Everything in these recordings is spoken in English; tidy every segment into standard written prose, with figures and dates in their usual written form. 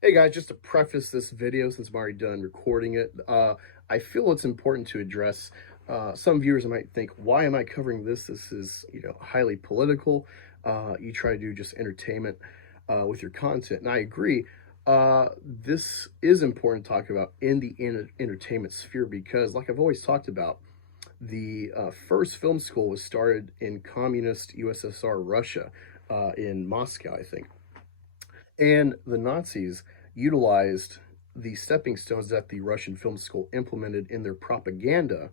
Hey guys, just to preface this video, since I'm already done recording it, I feel it's important to address some viewers might think, why am I covering this? This is, highly political. You try to do just entertainment with your content, and I agree. This is important to talk about in the entertainment sphere because, like I've always talked about, the first film school was started in communist USSR Russia, in Moscow, I think. And the Nazis utilized the stepping stones that the Russian film school implemented in their propaganda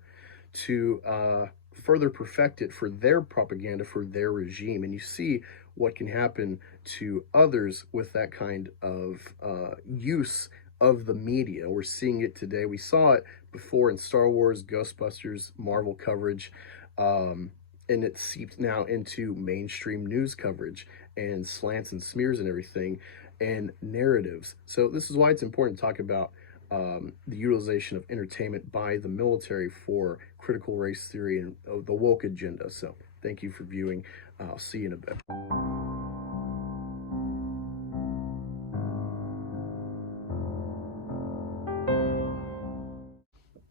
to further perfect it for their propaganda, for their regime. And you see what can happen to others with that kind of use of the media. We're seeing it today. We saw it before in Star Wars, Ghostbusters, Marvel coverage. And it seeped now into mainstream news coverage and slants and smears and everything and narratives. So this is why it's important to talk about the utilization of entertainment by the military for critical race theory and the woke agenda. So thank you for viewing. I'll see you in a bit.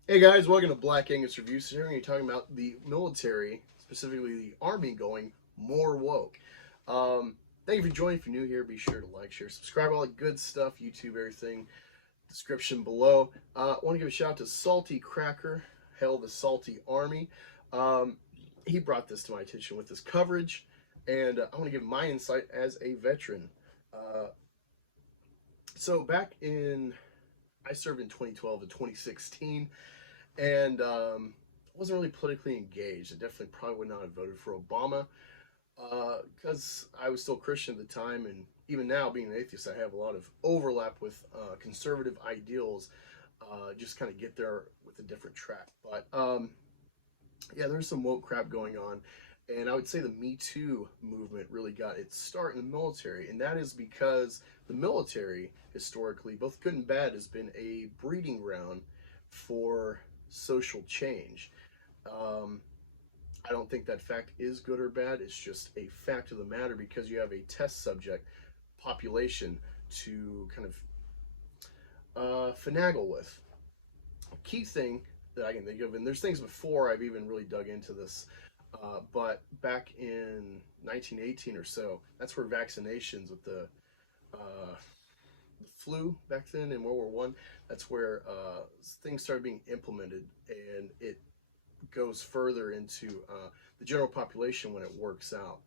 Hey guys, welcome to Black Angus Review. So here we're talking about the military, specifically the Army, going more woke. Thank you for joining. If you're new here, be sure to like, share, subscribe, all the good stuff, YouTube, everything, description below. I want to give a shout out to Salty Cracker, Hell the Salty Army. He brought this to my attention with this coverage, and I want to give my insight as a veteran. So back I served in 2012 to 2016, and wasn't really politically engaged. I definitely probably would not have voted for Obama because I was still Christian at the time, and even now, being an atheist, I have a lot of overlap with conservative ideals. Just kind of get there with a different track. But yeah, there's some woke crap going on, and I would say the Me Too movement really got its start in the military, and that is because the military, historically, both good and bad, has been a breeding ground for social change. I don't think that fact is good or bad. It's just a fact of the matter because you have a test subject population to kind of finagle with. Key thing that I can think of, and there's things before I've even really dug into this, but back in 1918 or so, that's where vaccinations with the flu back then in World War I, that's where things started being implemented, and it goes further into the general population when it works out.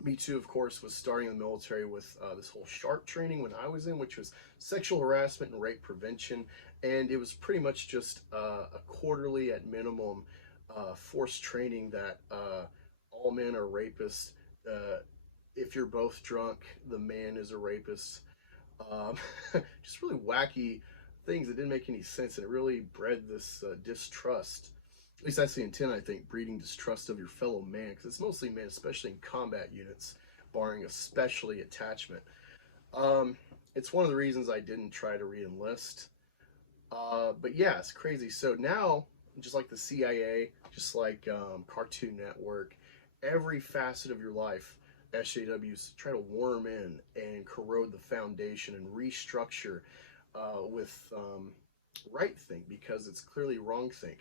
Me Too, of course, was starting in the military with this whole SHARP training when I was in, which was sexual harassment and rape prevention, and it was pretty much just a quarterly, at minimum, forced training that all men are rapists. If you're both drunk, the man is a rapist. Just really wacky things that didn't make any sense, and it really bred this distrust. At least that's the intent, I think, breeding distrust of your fellow man, because it's mostly men, especially in combat units, barring especially attachment. It's one of the reasons I didn't try to re-enlist. But yeah, it's crazy. So now, just like the CIA, just like Cartoon Network, every facet of your life, SJWs try to worm in and corrode the foundation and restructure with right think, because it's clearly wrong think.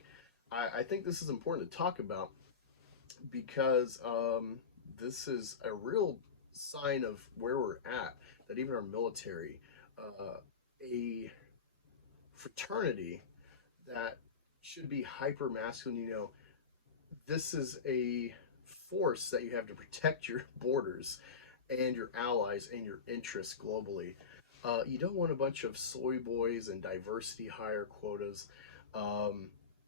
I think this is important to talk about because this is a real sign of where we're at, that even our military, a fraternity that should be hyper masculine, this is a force that you have to protect your borders and your allies and your interests globally. You don't want a bunch of soy boys and diversity hire quotas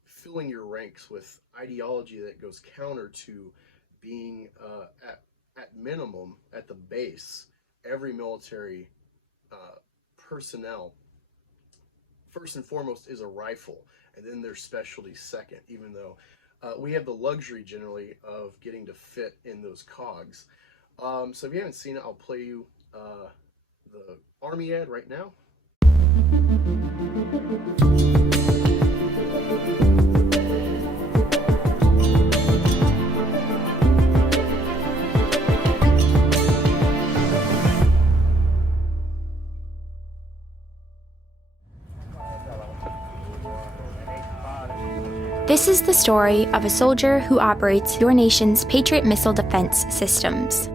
filling your ranks with ideology that goes counter to being, at minimum, at the base, every military personnel, first and foremost, is a rifle, and then their specialty second, even though we have the luxury generally of getting to fit in those cogs. So if you haven't seen it, I'll play you the Army ad right now. This is the story of a soldier who operates your nation's Patriot missile defense systems.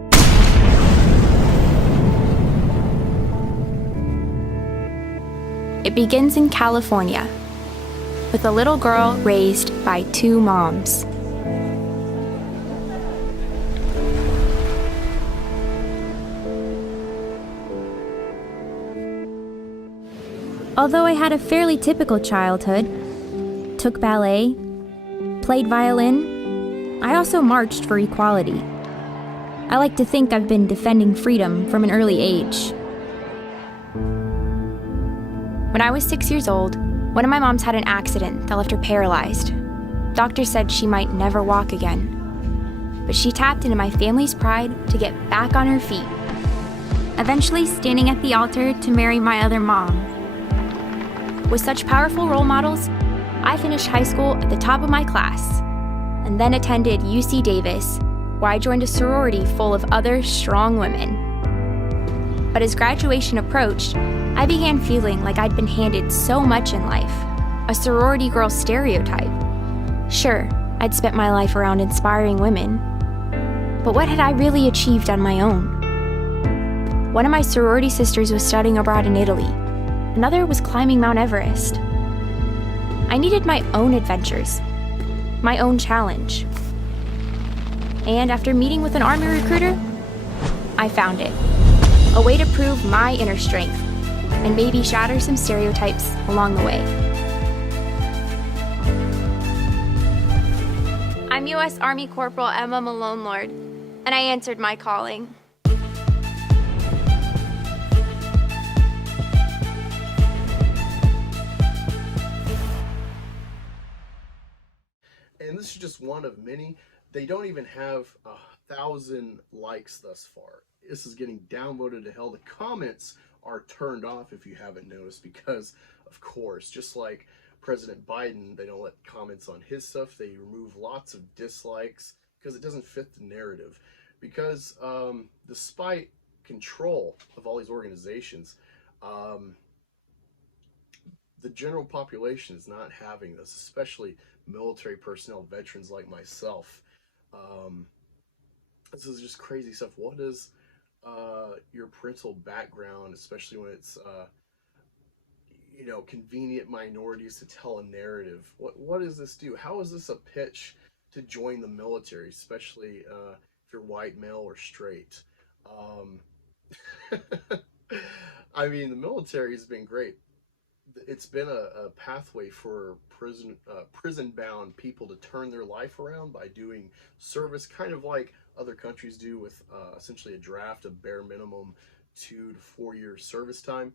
It begins in California, with a little girl raised by two moms. Although I had a fairly typical childhood, took ballet, played violin, I also marched for equality. I like to think I've been defending freedom from an early age. When I was 6 years old, one of my moms had an accident that left her paralyzed. Doctors said she might never walk again. But she tapped into my family's pride to get back on her feet, eventually standing at the altar to marry my other mom. With such powerful role models, I finished high school at the top of my class, and then attended UC Davis, where I joined a sorority full of other strong women. But as graduation approached, I began feeling like I'd been handed so much in life, a sorority girl stereotype. Sure, I'd spent my life around inspiring women, but what had I really achieved on my own? One of my sorority sisters was studying abroad in Italy. Another was climbing Mount Everest. I needed my own adventures, my own challenge. And after meeting with an Army recruiter, I found it. A way to prove my inner strength and maybe shatter some stereotypes along the way. I'm U.S. Army Corporal Emma Malone Lord, and I answered my calling. And this is just one of many. They don't even have 1,000 likes thus far. This is getting downvoted to hell. The comments are turned off, if you haven't noticed, because, of course, just like President Biden, they don't let comments on his stuff. They remove lots of dislikes because it doesn't fit the narrative. Because despite control of all these organizations, the general population is not having this, especially military personnel, veterans like myself. This is just crazy stuff. What is your parental background, especially when it's convenient minorities to tell a narrative? What does this do? How is this a pitch to join the military, especially if you're white, male, or straight? I mean, the military has been great. It's been a pathway for prison-bound people to turn their life around by doing service, kind of like other countries do with essentially a draft, a bare minimum 2 to 4 year service time,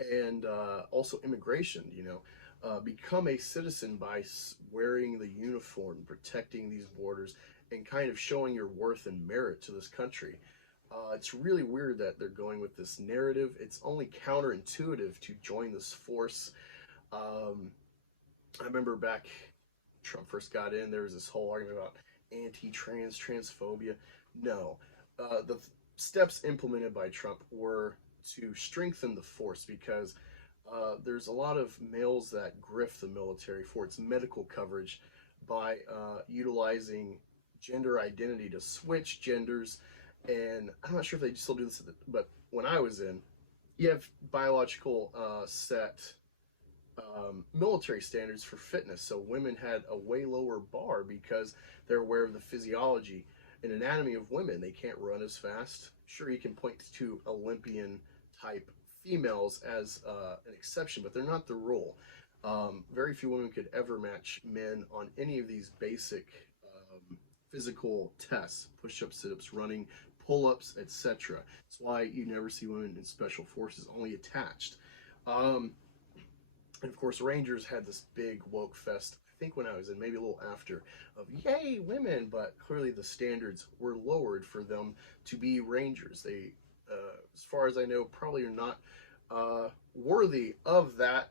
and also immigration. Become a citizen by wearing the uniform, protecting these borders, and kind of showing your worth and merit to this country. It's really weird that they're going with this narrative. It's only counterintuitive to join this force. I remember back Trump first got in, there was this whole argument about anti-trans, transphobia. No. The steps implemented by Trump were to strengthen the force because there's a lot of males that grift the military for its medical coverage by utilizing gender identity to switch genders. And I'm not sure if they still do this, but when I was in, you have biological set military standards for fitness. So women had a way lower bar because they're aware of the physiology and anatomy of women. They can't run as fast. Sure, you can point to Olympian type females as an exception, but they're not the rule. Very few women could ever match men on any of these basic physical tests: push-ups, sit-ups, running, pull-ups, etc. That's why you never see women in special forces, only attached. And of course, Rangers had this big woke fest, I think when I was in, maybe a little after, of yay, women, but clearly the standards were lowered for them to be Rangers. They, as far as I know, probably are not worthy of that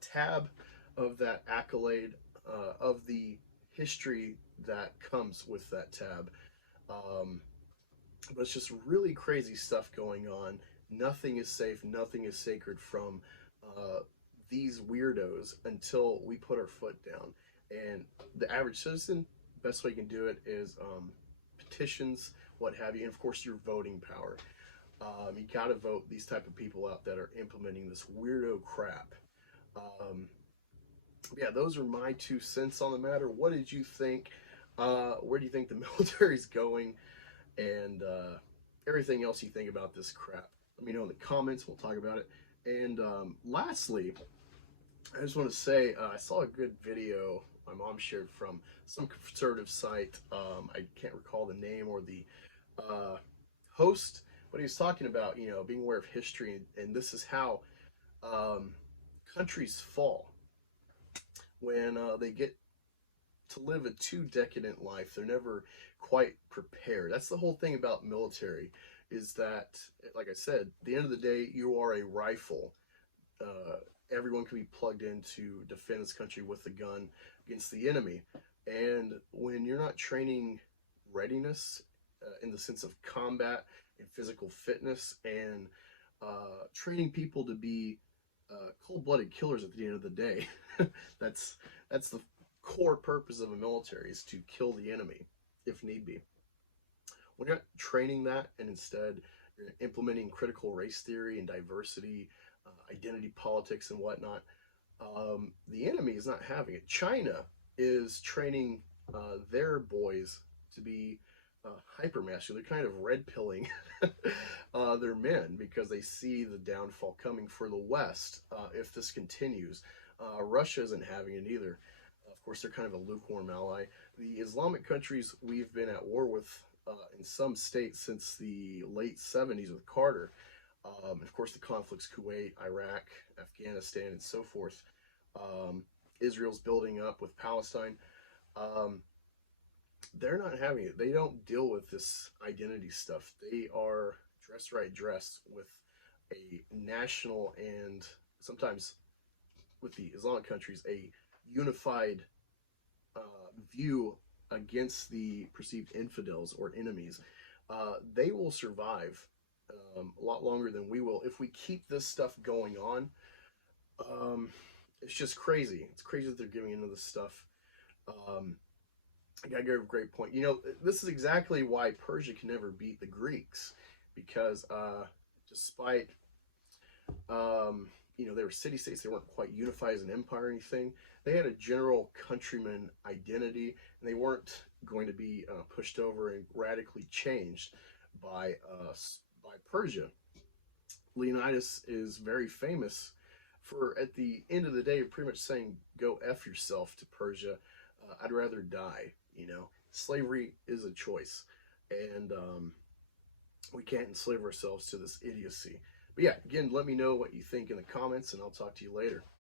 tab, of that accolade, of the history that comes with that tab. But it's just really crazy stuff going on. Nothing is safe, nothing is sacred from these weirdos until we put our foot down. And the average citizen, best way you can do it is petitions, what have you, and of course your voting power. You gotta vote these type of people out that are implementing this weirdo crap. Yeah, those are my 2 cents on the matter. What did you think? Where do you think the military's going? And everything else you think about this crap. Let me know in the comments. We'll talk about it. And lastly, I just want to say I saw a good video my mom shared from some conservative site. I can't recall the name or the host, but he was talking about, you know, being aware of history, and this is how countries fall when they get to live a too decadent life. They're never quite prepared. That's the whole thing about military, is that, like I said, at the end of the day, you are a rifle. Everyone can be plugged in to defend this country with a gun against the enemy. And when you're not training readiness in the sense of combat and physical fitness, and training people to be cold-blooded killers at the end of the day, that's the core purpose of a military, is to kill the enemy if need be. When you're not training that, and instead you're implementing critical race theory and diversity, identity politics and whatnot, the enemy is not having it. China is training their boys to be hyper-masculine. They're kind of red-pilling their men because they see the downfall coming for the West if this continues. Russia isn't having it either. Of course, they're kind of a lukewarm ally. The Islamic countries we've been at war with in some states since the late 70s with Carter. Of course, the conflicts, Kuwait, Iraq, Afghanistan, and so forth. Israel's building up with Palestine. They're not having it. They don't deal with this identity stuff. They are dressed right, dressed with a national, and sometimes with the Islamic countries, a unified view against the perceived infidels or enemies. They will survive a lot longer than we will if we keep this stuff going on. It's just crazy. It's crazy that they're giving into this stuff. I gotta give a great point. You know, this is exactly why Persia can never beat the Greeks, because despite you know, they were city-states, they weren't quite unified as an empire or anything. They had a general countryman identity, and they weren't going to be pushed over and radically changed by Persia. Leonidas is very famous for, at the end of the day, pretty much saying, "Go F yourself" to Persia. I'd rather die. You know, slavery is a choice, and we can't enslave ourselves to this idiocy. But yeah, again, let me know what you think in the comments, and I'll talk to you later.